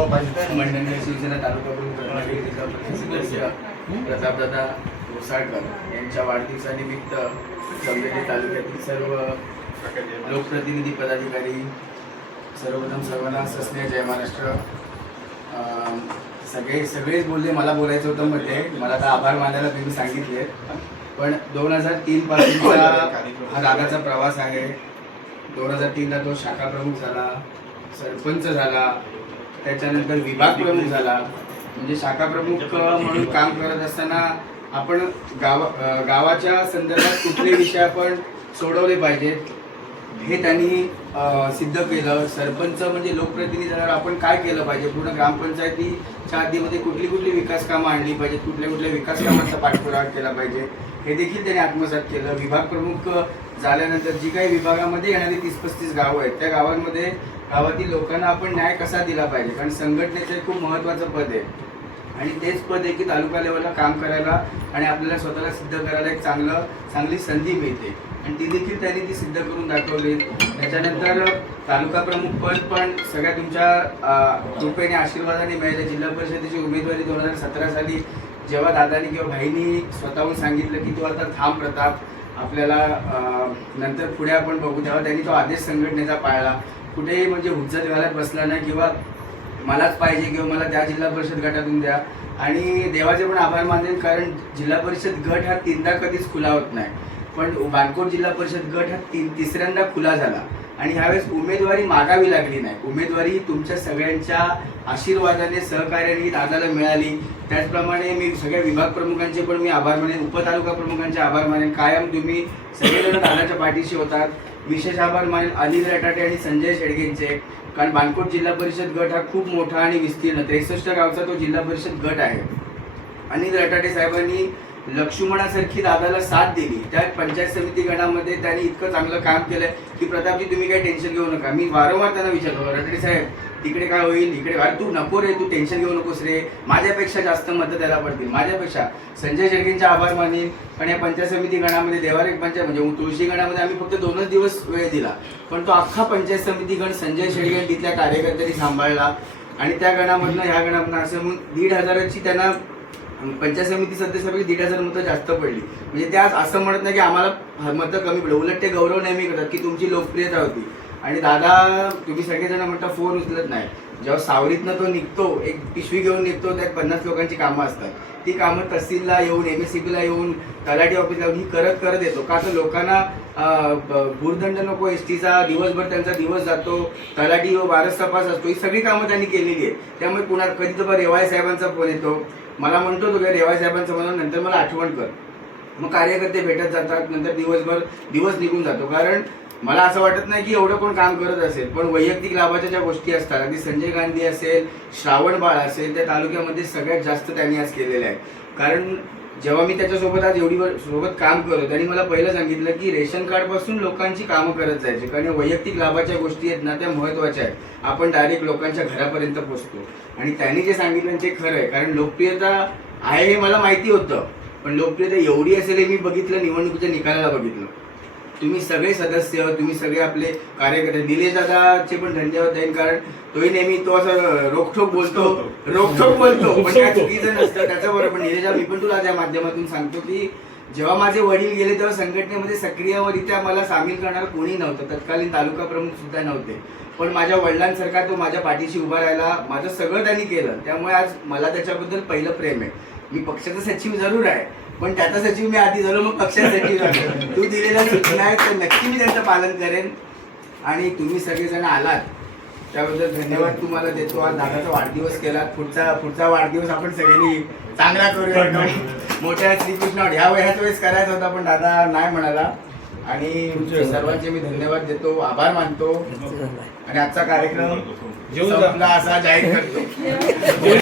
मंडळ शिवसेना तालुका प्रतापदादा घोसाळकर यांच्या वाढदिवसानिमित्त संबंधित तालुक्यातील सर्व लोकप्रतिनिधी पदाधिकारी सर्वप्रथम सर्वांना सस्नेह जय महाराष्ट्र. सगळेच बोलले, मला बोलायचं होतं मध्ये, मला आता आभार मानायला तुम्ही सांगितले. पण 2003 पासूनचा हा दादाचा प्रवास आहे. 2003ला तो शाखा प्रमुख झाला, सरपंच झाला, त्याच्यानंतर विभाग प्रमुख झाला. म्हणजे शाखा प्रमुख म्हणून काम करत असताना आपण गावाच्या संदर्भात कुठले विषय आपण सोडवले पाहिजेत हे त्यांनी सिद्ध केलं. सरपंच म्हणजे लोकप्रतिनिधी झाल्यावर आपण काय केलं पाहिजे, पूर्ण ग्रामपंचायतीच्या हद्दीमध्ये कुठली विकास कामं आणली पाहिजेत, कुठल्या विकास कामांचा पाठपुरावा केला पाहिजे हे देखील त्यांनी आत्मसात केलं. विभाग प्रमुख झाल्यानंतर जी काही विभागामध्ये येणारी 30-35 गावं आहेत त्या गावातील लोकांना आपण न्याय कसा दिला पाहिजे, कारण संघटनेचं खूप महत्त्वाचं पद आहे आणि तेच पद आहे की तालुका लेवलला काम करायला आणि आपल्याला स्वतःला सिद्ध करायला एक चांगली संधी मिळते आणि ती देखील त्यांनी ती सिद्ध करून दाखवली. त्याच्यानंतर तालुका प्रमुख पद पण सगळ्या तुमच्या कृपेने आशीर्वादाने मिळाले. जिल्हा परिषदेची उमेदवारी 2017 साली जेव्हा दादानी किंवा भाईनी स्वतःहून सांगितलं की तू आता थांब प्रताप, आपल्याला नंतर पुढे आपण बघू, तेव्हा त्यांनी तो आदेश संघटनेचा पाळला. कुठेही म्हणजे हुज्जत घालत बसला नाही किंवा मलाच पाहिजे किंवा मला त्या जिल्हा परिषद गटातून द्या. आणि देवाचे पण आभार मानेन, कारण जिल्हा परिषद गट हा 3दा कधीच खुला होत नाही, पण बाणकोट जिल्हा परिषद गट हा तिसऱ्यांदा खुला झाला आणि ह्यावेळेस उमेदवारी मागावी लागली नाही. उमेदवारी तुमच्या सगळ्यांच्या आशीर्वादाने सहकार्याने दादाला मिळाली. त्याचप्रमाणे मी सगळ्या विभाग प्रमुखांचे पण मी आभार मानेन, उपतालुका प्रमुखांचे आभार मानेन. कायम तुम्ही सगळेजण दादाच्या पाठीशी होतात. विशेष आभार मानेन अनिल रटाटे आणि संजय शेडगेंचे, कारण बाणकोट जिल्हा परिषद गट हा खूप मोठा आणि विस्तीर्ण 63 गावचा तो जिल्हा परिषद गट आहे. अनिल रटाटे साहेबांनी लक्ष्मणासारखी दादाला साथ दिली. त्या पंचायत समिती गणामध्ये त्यांनी इतकं चांगलं काम केलंय की प्रतापजी तुम्ही काही टेन्शन घेऊ नका. मी वारंवार त्यांना विचारतो, रटाटे साहेब तिकडे काय होईल, इकडे काय, तू नको रे, तू टेन्शन घेऊ नकोस रे, माझ्यापेक्षा जास्त मतं त्याला पडतील, माझ्यापेक्षा. संजय शेडगेंचे आभार मानेन, पण या पंचायत समिती गणामध्ये देवारे पंचायत म्हणजे तुळशी गणामध्ये आम्ही फक्त 2च दिवस वेळ दिला, पण तो अख्खा पंचायत समिती गण संजय शेडगे तिथल्या कार्यकर्त्यांनी सांभाळला आणि त्या गणामधनं ह्या गणामधनं असं म्हणून 1,500ची त्यांना पंचायत समिती सदस्यापैकी 1,500 मतं जास्त पडली. म्हणजे ते आज असं म्हणत नाही की आम्हाला मतं कमी पडली, उलट ते गौरव नेहमी करतात की तुमची लोकप्रियता होती. आणि दादा तुम्ही सगळेजण म्हणता फोन उचलत नाही, जेव्हा सावरीतनं तो निघतो, एक पिशवी घेऊन निघतो, त्यात 50 लोकांची कामं असतात, ती कामं तहसीलला येऊन MSCBला येऊन तलाठी ऑफिसला येऊन ही करत येतो. का तर लोकांना भूर्दंड नको, STचा दिवसभर त्यांचा दिवस जातो, तलाठी वारस तपास असतो, ही सगळी कामं त्यांनी केलेली आहेत. त्यामुळे कधी तर रेवाळे साहेबांचा फोन येतो, मला म्हणतो तो रेवाळे साहेबांचं म्हणून नंतर मला आठवण कर. मग कार्यकर्ते भेटत जातात, नंतर दिवस निघून जातो. कारण मला असं वाटत नाही की एवढं कोण काम करत असेल, पण वैयक्तिक लाभाच्या ज्या गोष्टी असतात, अगदी संजय गांधी असेल, श्रावण बाळ असेल, त्या तालुक्यामध्ये सगळ्यात जास्त त्यांनी आज केलेलं आहे. कारण जेव्हा मी त्याच्यासोबत आज सोबत काम करतो, त्यांनी मला पहिलं सांगितलं की रेशन कार्डपासून लोकांची कामं करत जायची, कारण वैयक्तिक लाभाच्या गोष्टी आहेत ना त्या महत्त्वाच्या आहेत. आपण डायरेक्ट लोकांच्या घरापर्यंत पोहोचतो आणि त्यांनी जे सांगितलं ते खरं आहे. कारण लोकप्रियता आहे हे मला माहिती होतं, पण लोकप्रियता एवढी असेल हे मी बघितलं, निवडणुकीच्या निकालाला बघितलं. तुम्ही सगळे सदस्य, तुम्ही सगळे आपले कार्यकर्ते, निलेश दादाचे पण धन्यवाद देईन, कारण तोही नेहमी तो असं रोखोक बोलतो पण काय चुकीचं नसतं त्याच्याबरोबर. पण निलेशा, मी पण तुला त्या माध्यमातून सांगतो की जेव्हा माझे वडील गेले तेव्हा संघटनेमध्ये सक्रियरित्या मला सामील करणारं कोणी नव्हतं, तत्कालीन तालुका प्रमुख सुद्धा नव्हते, पण माझ्या वडिलांसारखा तो माझ्या पाठीशी उभा राहिला, माझं सगळं त्यांनी केलं. त्यामुळे आज मला त्याच्याबद्दल पहिलं प्रेम आहे. मी पक्षाचा सचिव जरूर आहे, पण त्याचा सचिव मी आधी झालो, मग पक्षाचा सचिव झालो. तू दिलेल्या सूचना आहेत तर नक्की मी त्यांचं पालन करेन. आणि तुम्ही सगळेजण आलात त्याबद्दल धन्यवाद तुम्हाला देतो. आज दादाचा वाढदिवस केला, पुढचा वाढदिवस आपण सगळ्यांनी चांगला करूया. मोठ्या श्रीकृष्ण ह्या वेळेस करायचा होता, पण दादा नाही म्हणाला. आणि सर्वांचे मी धन्यवाद देतो, आभार मानतो आणि आजचा कार्यक्रम असा जाहीर करतो.